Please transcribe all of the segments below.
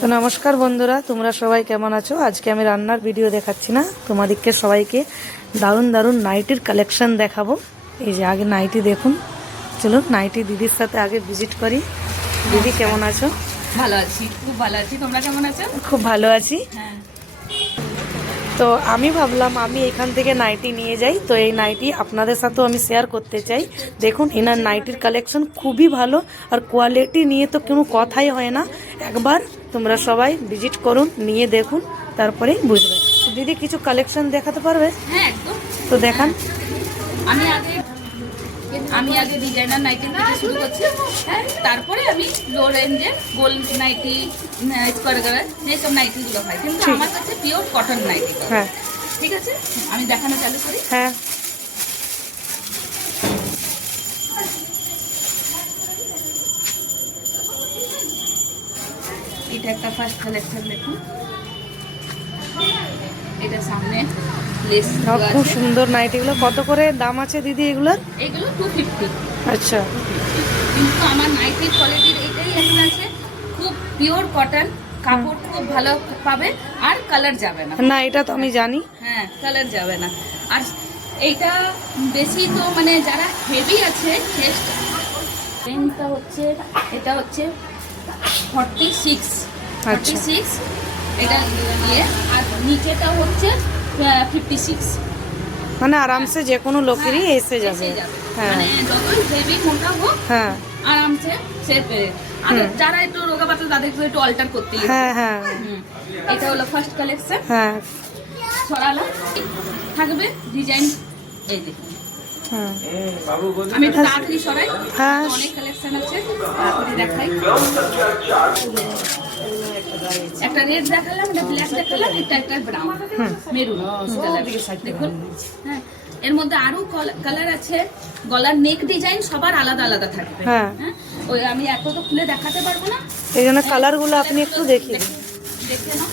তো নমস্কার বন্ধুরা, তোমরা সবাই কেমন আছো? আজকে আমি রান্নার ভিডিও দেখাচ্ছি না, তোমাদেরকে সবাইকে দারুণ দারুণ নাইটির কালেকশন দেখাবো। এই যে আগে নাইটি দেখুন, চলুন নাইটি দিদির সাথে আগে ভিজিট করি। দিদি কেমন আছো? ভালো আছি, খুব ভালো আছি। তোমরা কেমন আছো? খুব ভালো আছি। হ্যাঁ, তো আমি ভাবলাম আমি এখান থেকে নাইটি নিয়ে যাই, তো এই নাইটি আপনাদের সাথেও আমি শেয়ার করতে চাই। দেখুন এনার নাইটির কালেকশন খুবই ভালো, আর কোয়ালিটি নিয়ে তো কোনো কথাই হয় না। একবার তোমরা সবাই ভিজিট করুন, নিয়ে দেখুন, তারপরেই বুঝবেন। তো দিদি কিছু কালেকশন দেখাতে পারবে? হ্যাঁ একদম। তো দেখান। আমি আগে ডিজাইনার নাইটি থেকে শুরু করছি, হ্যাঁ, তারপরে আমি লো রেঞ্জের গোল নাইটি, স্কোয়ার গালার এইসব নাইটিগুলো হয়, কিন্তু আমার কাছে পিওর কটন নাইটি। হ্যাঁ ঠিক আছে, আমি দেখানো চালু করি। হ্যাঁ, এটা একটা ফার্স্ট কালেকশন, দেখুন। এটা সামনে লেস খুব সুন্দর নাইটিগুলো। কত করে দাম আছে দিদি এগুলোর? এগুলো 250। আচ্ছা, কিন্তু আমার নাইটির কোয়ালিটির এটাই একটা আছে, খুব পিওর কটন কাপড়, খুব ভালো পাবে, আর কালার যাবে না। না এটা তো আমি জানি। হ্যাঁ, কালার যাবে না। আর এইটা বেশি তো মানে যারা হেভি আছে চেস্ট, রেঞ্জটা হচ্ছে, এটা হচ্ছে 46। আচ্ছা। 46 এটা ইয়ে, আর নিচেটা হচ্ছে 56। মানে আরামসে যে কোনো লোকেরই এসে যাবে। হ্যাঁ মানে যতই হেভি মোটা হোক, হ্যাঁ আরামসে সে পেরে। আর যারা একটু রোগা পাতলা তাদের একটু অল্টার করতেই হবে। হ্যাঁ হ্যাঁ এটা হলো ফার্স্ট কালেকশন। হ্যাঁ ছড়ালো থাকবে ডিজাইন, এই দেখুন। হ্যাঁ, আমি একটু তাড়াতাড়ি সরাই, হ্যাঁ। অনেক কালেকশন আছে, তাড়াতাড়ি দেখাই। একটা রেড দেখালাম, একটা ব্ল্যাক দেখালাম, এটা একটা ব্রাউন মেরুন কালার, দেখুন। হ্যাঁ, এর মধ্যে আরো কালার আছে। গলার নেক ডিজাইন সবার আলাদা আলাদা থাকবে। হ্যাঁ, ওই আমি এত তো খুলে দেখাতে পারবো না, এই জন্য কালারগুলো আপনি একটু দেখিয়ে দিন। দেখে নাও।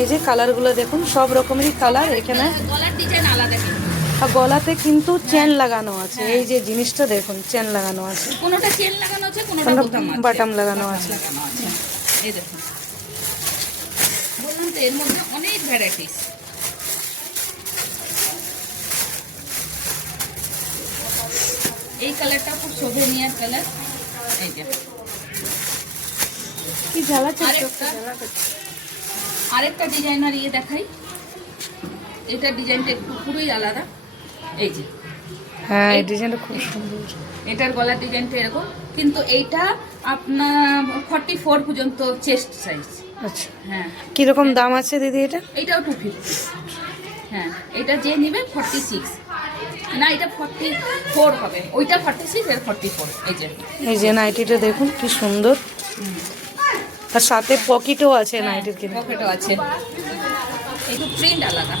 এই যে কালারগুলো দেখুন, সব রকমেরই কালার এখানে। গলার ডিজাইন আলাদা কিন্তু, আর গলাতে কিন্তু চেন লাগানো আছে। এই যে জিনিসটা দেখুন, চেন লাগানো আছে, কোনোটা চেন লাগানো আছে, কোনোটা বাটাম লাগানো আছে। এই দেখুন, বললাম তো এর মধ্যে অনেক ভ্যারাইটিস। এই কালারটা খুব শোভনীয় কালার। এই যে কি জ্বালাচ্ছে, আরেকটা ডিজাইনার ইয়ে দেখাই। এটা ডিজাইনটা একটু পুরোই আলাদা। এই যে, হ্যাঁ এই ডিজাইনটা খুব সুন্দর। এটার গলার ডিজাইনটা এরকম, কিন্তু এইটা আপনার 44 পর্যন্ত চেস্ট সাইজ। আচ্ছা, হ্যাঁ। কিরকম দাম আছে দিদি এটা? এটাও 250। হ্যাঁ, এটা যে নিবে 46, না এটা 44 হবে, ওইটা 46 এর 44। এই যে নাইটিটা দেখুন কি সুন্দর, আর সাথে পকেটও আছে নাইটির। কিন্তু পকেটও আছে, একটু প্রিন্ট আলাদা।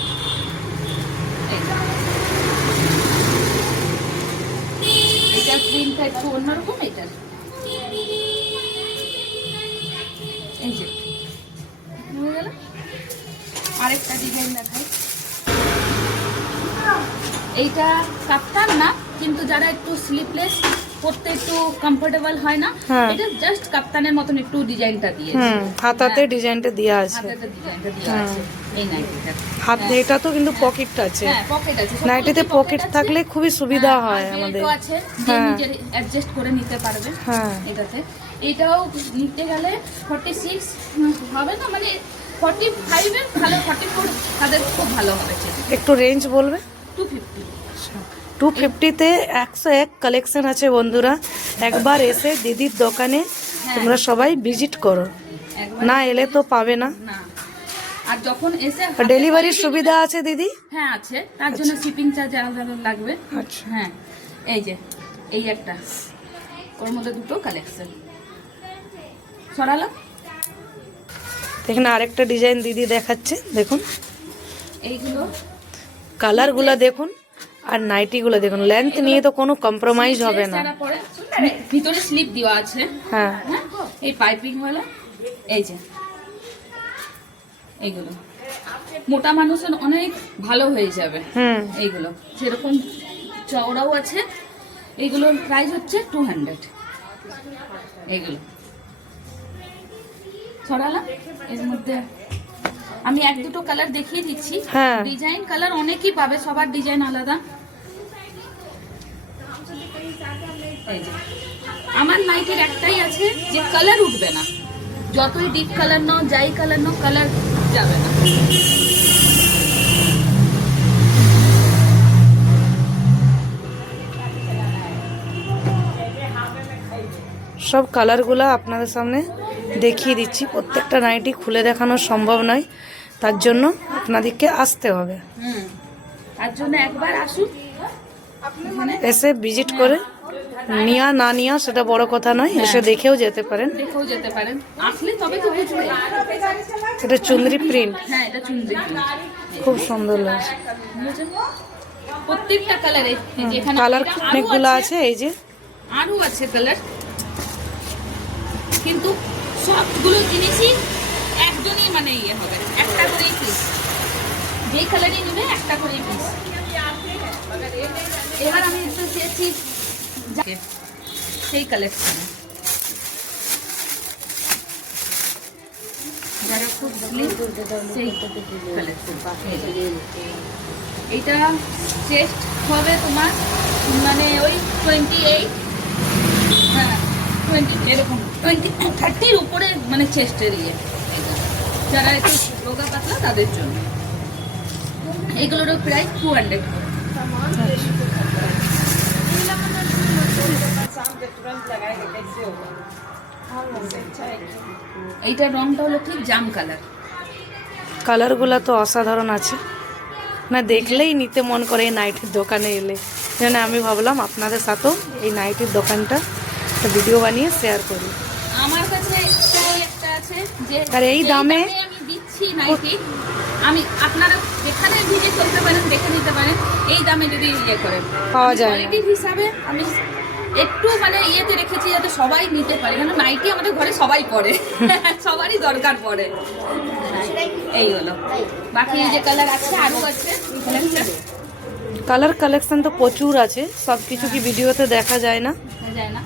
এটার প্রিন্টটা একটু অন্যরকম। এটার এই যে হয়ে গেল। আরেকটা ডিজাইন দেখাই। এইটা কাপ্তান না, কিন্তু যারা একটু স্লিপলেস পরতে একটু কমফোর্টেবল হয় না, এটা জাস্ট কাপ্তানের মতন একটু ডিজাইনটা দিয়ে, হাতাতে ডিজাইনটা দেওয়া আছে। হাতাতে ডিজাইনটা দেওয়া আছে এই নাইটিটা। হাত এটা তো কিন্তু পকেটটা আছে। হ্যাঁ, পকেট আছে। নাইটিতে পকেট থাকলে খুবই সুবিধা হয় আমাদের। বেল্টও আছে, যে নিজে অ্যাডজাস্ট করে নিতে পারবে। হ্যাঁ, এটাতে এটাও নিতে গেলে 46 হবে না, মানে 45 এর ভালো, 44 তাদের খুব ভালো হবে। একটু রেঞ্জ বলবে? 250। 250-তে 101 কালেকশন আছে বন্ধুরা। একবার এসে দিদির দোকানে তোমরা সবাই ভিজিট করো, না এলে তো পাবে না। আর যখন এসে ডেলিভারির সুবিধা আছে দিদি? হ্যাঁ আছে, তার জন্য শিপিং চার্জ আলাদা লাগবে। আচ্ছা, হ্যাঁ, এই যে এই একটা, ওর মধ্যে দুটো কালেকশন সরালাম। এখানে আরেকটা ডিজাইন দিদি দেখাচ্ছে, দেখুন এইগুলো কালারগুলো দেখুন, আর নাইটিগুলো দেখুন। লেন্থ নিয়ে তো কোনো কম্প্রোমাইজ হবে না। ভিতরে স্লিপ দেওয়া আছে। হ্যাঁ, এই পাইপিং ওয়ালা, এই যে এইগুলো মোটা মানুষের অনেক ভালো হয়ে যাবে। এইগুলো সেরকম চওড়াও আছে। এইগুলোর প্রাইস হচ্ছে 200। এইগুলো ছড়ালাম এর মধ্যে আমি এক দুটো কালার দেখিয়ে দিচ্ছি। হ্যাঁ। ডিজাইন কালার অনেকই পাবে, সবার ডিজাইন আলাদা। এই যে আমার নাইটের একটাই আছে যে কালার উঠবে না, যতই ডিপ কালার নাও যাই কালার নাও কালার যাবে না। সব কালারগুলো আপনাদের সামনে দেখিয়ে দিচ্ছি। প্রত্যেকটা নাইটি খুলে দেখানো সম্ভব নয়, তার জন্য আপনাদেরকে আসতে হবে। তার জন্য একবার আসুন, এখানে এসে ভিজিট করে নিয়া না নিয়া সেটা বড় কথা নয়, এসে দেখেও যেতে পারেন। দেখেও যেতে পারেন, আসলে তবে তো বুঝবে। এটা চুনরি প্রিন্ট, হ্যাঁ এটা চুনরি খুব সুন্দর লাগছে। প্রত্যেকটা কালারে এখানে কালার আরো অনেকগুলো আছে, এই যে আরো আছে কালার, কিন্তু সবগুলো জিনিসই একজনই মানে ইয়ে হবে, একটা করেই পিস, যে কালারই নেবে একটা করেই পিস। এবার আমি একটু চেয়েছি সেই কালেকশন, যারা খুব সেই কালেকশন। এইটা চেস্ট হবে তোমার মানে ওই 28, হ্যাঁ 20 এরকম 30-র উপরে মানে চেস্টের ইয়ে, যারা একটু রোগা পাতলা তাদের জন্য। এগুলোরও প্রাইস 200। এইটার রংটা হলো ঠিক জাম কালার। কালারগুলো তো অসাধারণ আছে, না দেখলেই নিতে মন করে এই নাইটির দোকানে এলে। যেন আমি ভাবলাম আপনাদের সাথেও এই নাইটির দোকানটা একটা ভিডিও বানিয়ে শেয়ার করি। আমার কাছে একটা আছে যে আর এই দামে আমি দিচ্ছি নাইটি, আমি আপনারা যেখানে ভিজিট করতে পারেন দেখে নিতে পারেন, এই দামে যদি ইয়ে করেন পাওয়া যায় না। কোয়ালিটির হিসাবে আমি একটু মানে ইয়েতে রেখেছি যাতে সবাই নিতে পারে, কারণ নাইটি আমাদের ঘরে সবাই পরে, সবারই দরকার পড়ে। এই হলো, বাকি এই যে কালার আছে আরো আছে কালার কালেকশন তো প্রচুর আছে, সব কিছু কি ভিডিওতে দেখা যায় না। যায় না।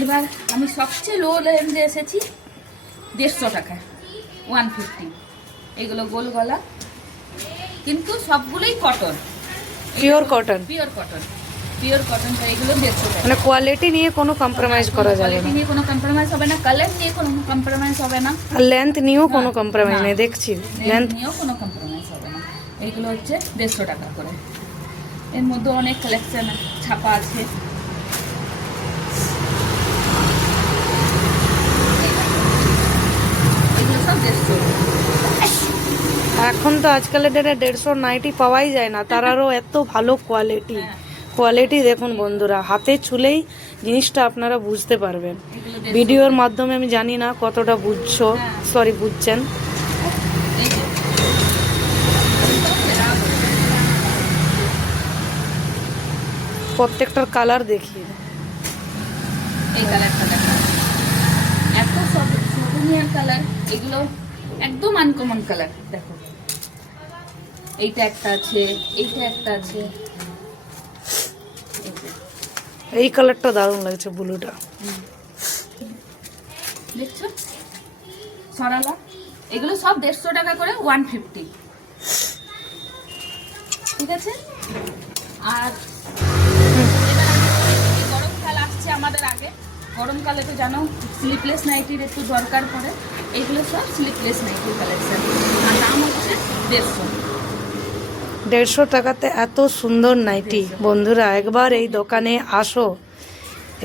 এবার আমি সবচেয়ে লো রেঞ্জে এসেছি 150 টাকা, 150। এগুলো গোল গলা, কিন্তু সবগুলোই cotton, pure cotton, pure cotton, pure cotton. এগুলো 150 টাকা। মানে কোয়ালিটি নিয়ে কোনো কম্প্রোমাইজ করা যাবে কোয়ালিটি না, নিয়ে কোনো কম্প্রোমাইজ হবে না, কালার নিয়ে কোনো কম্প্রোমাইজ হবে না, আর লেন্থ নিয়েও কোনো কম্প্রোমাইজ নেই। দেখছি লেন্থ নিয়েও কোনো কম্প্রোমাইজ হবে না। এইগুলো হচ্ছে 150 টাকা করে। এর মধ্যে অনেক কালেকশন ছাপা আছে। এগুলো সব 150। এখন তো আজকালের ডেটে 150 নাইটি পাওয়াই যায় না, তারারও এত ভালো কোয়ালিটি। কোয়ালিটি দেখুন বন্ধুরা, হাতে ছুলেই জিনিসটা আপনারা বুঝতে পারবেন। ভিডিওর মাধ্যমে আমি জানি না কতটা বুঝছো, সরি বুঝছেন। এই যে প্রত্যেকটার কালার দেখিয়ে দিন। এই কালারটা দেখা এত সবুনিয়ার কালার, এগুলো একদম আনকমন কালার। দেখো এইটা একটা আছে, এইটা একটা আছে, এই কালারটা দারুণ লাগছে, ব্লুটা। দেখছো সরালা, এগুলো সব 150 টাকা করে, 150। ঠিক আছে। আর এবার এই গরমকাল আসছে আমাদের আগে, গরমকালে তো জানো স্লিপলেস নাইটির একটু দরকার পড়ে। এইগুলো সব স্লিপলেস নাইটির কালেকশন, আর দাম হচ্ছে 150। 150 টাকাতে এত সুন্দর নাইটি। বন্ধুরা একবার এই দোকানে আসো,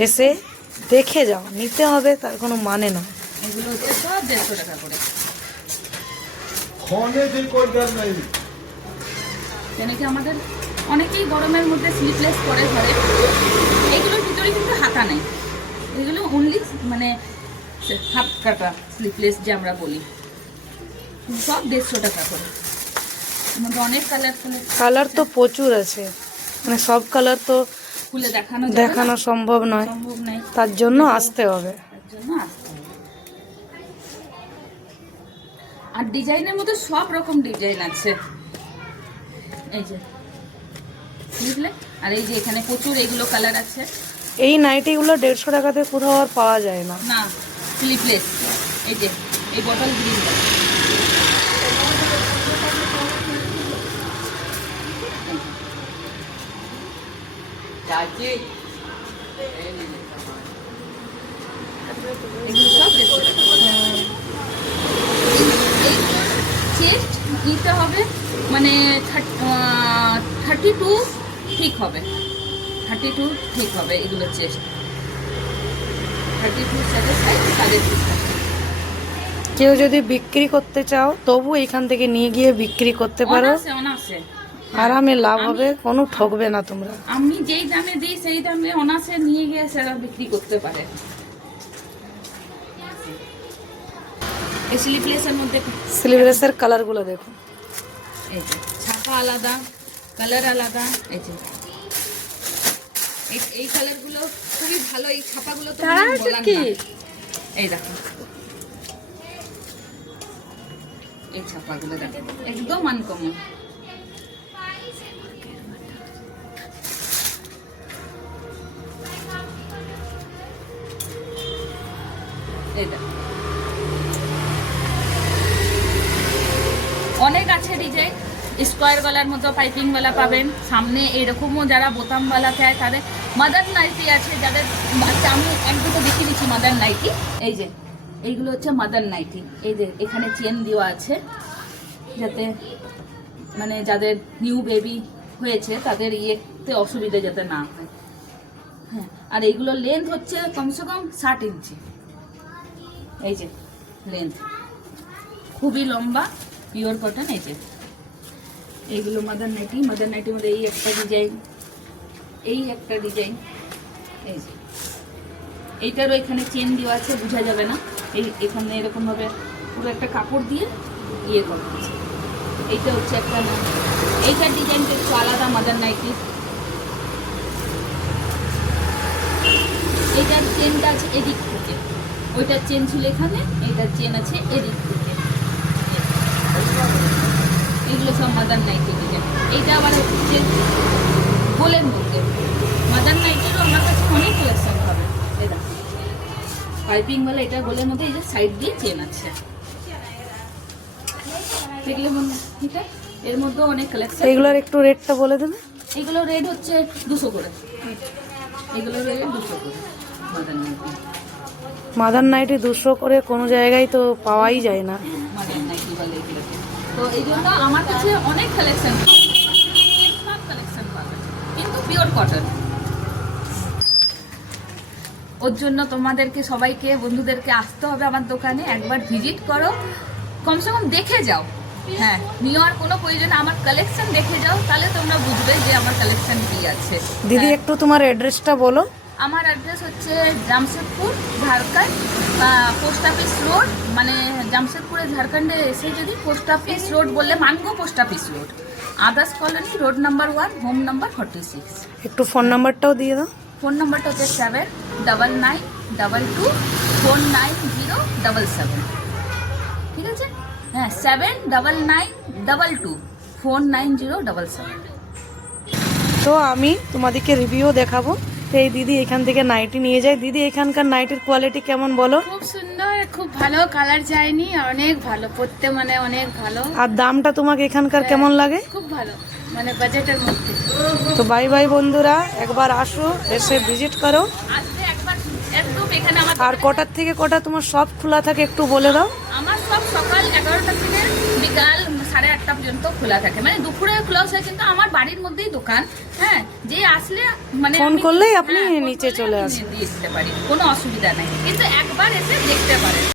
এসে দেখে যাও, নিতে হবে তার কোনো মানে না। এগুলো হচ্ছে সব 150 টাকা করে। কেন কি আমাদের অনেকেই গরমের মধ্যে স্লিপলেস পরে ঘরে, এগুলোর ভিতরে কিন্তু হাতা নেই, এগুলো অনলি মানে হাফ কাটা স্লিপলেস যে আমরা বলি, সব 150 টাকা করে। আমাদের অনেক কালার কালার তো প্রচুর আছে, মানে সব কালার তো খুলে দেখানো সম্ভব নয়, সম্ভব নয়, তার জন্য আসতে হবে। তার জন্য আসতে হবে। আর ডিজাইনের মধ্যে সব রকম ডিজাইন আছে, এই যে বুঝলে। আর এই যে এখানে প্রচুর এইগুলো কালার আছে। এই নাইটিগুলো 150 টাকাতে কোথাও আর পাওয়া যায় না। না স্লিপলেস, এই যে এই বটল গ্রিন এগুলো সব চেস্ট নিতে হবে, মানে 32 ঠিক হবে, 32 ঠিক হবে এগুলো চেস্ট, 32 সাইজ সাড়ে ঠিক হবে। কেউ যদি বিক্রি করতে চাও তবু এখান থেকে নিয়ে গিয়ে বিক্রি করতে পারো, অনাসে আরামে লাভ হবে, কোনো ঠকবে না তোমরা। আমি যেই দামে দিই সেই দামে অনাসে নিয়ে গিয়ে সেটা বিক্রি করতে পারে। এই স্লিভলেসের মধ্যে স্লিভলেসের কালারগুলো দেখো, এই যে ছাপা আলাদা, কালার আলাদা, এই যে এই কালারগুলো খুবই ভালো, এই ছাপাগুলো তো মানে বলার না। এই দেখো এই ছাপাগুলো দেখো একদম আনকমন। এই দেখো অনেক আছে ডিজাইন, স্কোয়ার গলার মতো পাইপিং ওয়ালা পাবেন, সামনে এরকমও যারা বোতাম ওয়ালা চায় তাদের মাদার নাইটি আছে, যাদের আমি এক দুটো দেখিয়ে দিচ্ছি মাদার নাইটি। এই যে এইগুলো হচ্ছে মাদার নাইটি, এই যে এখানে চেন দেওয়া আছে যাতে মানে যাদের নিউ বেবি হয়েছে তাদের ইয়েতে অসুবিধা যাতে না হয়। হ্যাঁ, আর এইগুলো লেন্থ হচ্ছে কমসে কম 60 ইঞ্চি। এই যে লেন্থ খুবই লম্বা, পিওর কটন। এই যে এইগুলো মাদার নাইটি, মাদার নাইটির মধ্যে এই একটা ডিজাইন, এই একটা ডিজাইন, এই যে এইটারও এখানে চেন দেওয়া আছে, বোঝা যাবে না, এই এখানে এরকম ভাবে পুরো একটা কাপড় দিয়ে ইয়ে করা আছে। এইটা হচ্ছে একটা, এইটার ডিজাইনটা একটু আলাদা মাদার নাইটি। এইটার চেনটা আছে এদিক থেকে, ওইটার চেন ছিল এখানে, এইটার চেন আছে এদিক থেকে। এগুলো সব মাদার নাইটি ডিজাইন। এইটা আবার হচ্ছে গোলের মধ্যে, মাদার নাইটিরও আমার কাছে অনেক কালেকশন হবে। এটা পাইপিং বলে, এটা গোলের মধ্যে এই যে সাইড দিয়ে চেন আছে, দেখলে মনে এটা এর মধ্যে অনেক কালেকশন। এগুলোর একটু রেটটা বলে দেবে। এগুলো রেট হচ্ছে 200 করে, এগুলো রেট 200 করে মাদার নাইটি। মাদার নাইটি 200 করে কোনো জায়গায় তো পাওয়াই যায় না। মাদার নাইটি বলে এগুলোকে। তো এই জন্য আমার কাছে অনেক কালেকশন, সব কালেকশন পাবে, কিন্তু পিওর কটন। ওর জন্য তোমাদেরকে সবাইকে বন্ধুদেরকে আসতে হবে আমার দোকানে, একবার ভিজিট করো, কমসে কম দেখে যাও। হ্যাঁ, নেওয়ার কোনো প্রয়োজন, আমার কালেকশন দেখে যাও, তাহলে তোমরা বুঝবে যে আমার কালেকশন কি আছে। দিদি একটু তোমার অ্যাড্রেসটা বলো। আমার অ্যাড্রেস হচ্ছে Jamshedpur, Jharkhand, post office road, মানে জামশেদপুরে ঝাড়খণ্ডে এসে যদি পোস্ট অফিস রোড বললে Mango post office road, Adarsh colony, road number 1, home number 46। একটু ফোন নাম্বারটাও দিয়ে দাও। ফোন নাম্বারটা হচ্ছে 7992249077। ঠিক আছে, হ্যাঁ 7992249077। তো আমি তোমাদেরকে রিভিউ দেখাবো। তো এই দিদি এখান থেকে নাইটি নিয়ে যায়। দিদি এখানকার নাইটির কোয়ালিটি কেমন বলো? খুব সুন্দর, খুব ভালো, কালার যায়নি, অনেক ভালো, পড়তে মানে অনেক ভালো। আর দামটা তোমাকে এখানকার কেমন লাগে? খুব ভালো, মানে বাজেটের মধ্যে। তো বাই বাই বন্ধুরা, একবার আসো, এসে ভিজিট করো। আসলে একবার একদম এখানে আমার আর কটার থেকে কটা তোমার সব খোলা থাকে একটু বলে দাও। আমার সব সকাল 11টা থেকে বিকাল 8:30 পর্যন্ত খোলা থাকে, মানে দুপুরে ক্লোজ হয়, কিন্তু আমার বাড়ির মধ্যেই দোকান। হ্যাঁ, যে আসলে মানে ফোন আমি- করলেই আপনি হ্যাঁ, ফোন নিচে করলেই চলে আমি আসেন। দিয়ে দিতে পারি, কোনো অসুবিধা নাই, কিন্তু একবার এসে দেখতে পারেন।